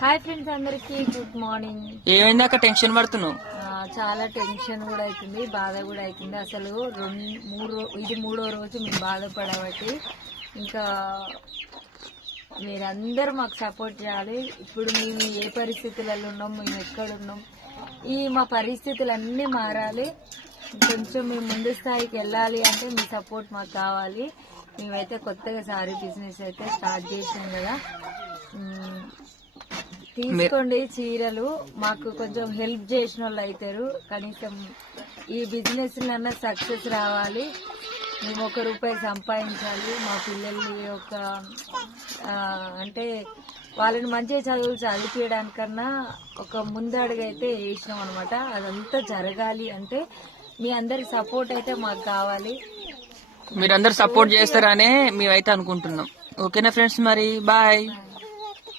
Hi friends, అందరికి good morning. ఏమైందాక tension పడుతున్నావు? చాలా టెన్షన్ కూడా అవుతుంది, బాధ కూడా అవుతుంది. అసలు ఇది మూడో రోజు మేము బాధపడబట్టి. ఇంకా మీరందరూ మాకు సపోర్ట్ చేయాలి. ఇప్పుడు మేము ఏ పరిస్థితులలో ఉన్నాం, మేము ఎక్కడున్నాం, మా పరిస్థితులన్నీ మారాలి. కొంచెం మేము ముందు స్థాయికి వెళ్ళాలి అంటే మీ సపోర్ట్ మాకు కావాలి. మేమైతే కొత్తగా సారీ బిజినెస్ అయితే స్టార్ట్ చేసాం కదా, తీసుకోండి చీరలు. మాకు కొంచెం హెల్ప్ చేసిన వాళ్ళు అవుతారు. కనీసం ఈ బిజినెస్ అన్నా సక్సెస్ రావాలి. మేము ₹1 సంపాదించాలి. మా పిల్లల్ని అంటే వాళ్ళని మంచిగా చదివించడానికన్నా ఒక ముందడుగు అయితే వేసినాం అనమాట. అదంతా జరగాలి అంటే మీ అందరి సపోర్ట్ అయితే మాకు కావాలి. మీరందరూ సపోర్ట్ చేస్తారనే మేమైతే అనుకుంటున్నాం. ఓకేనా ఫ్రెండ్స్, మరి బాయ్.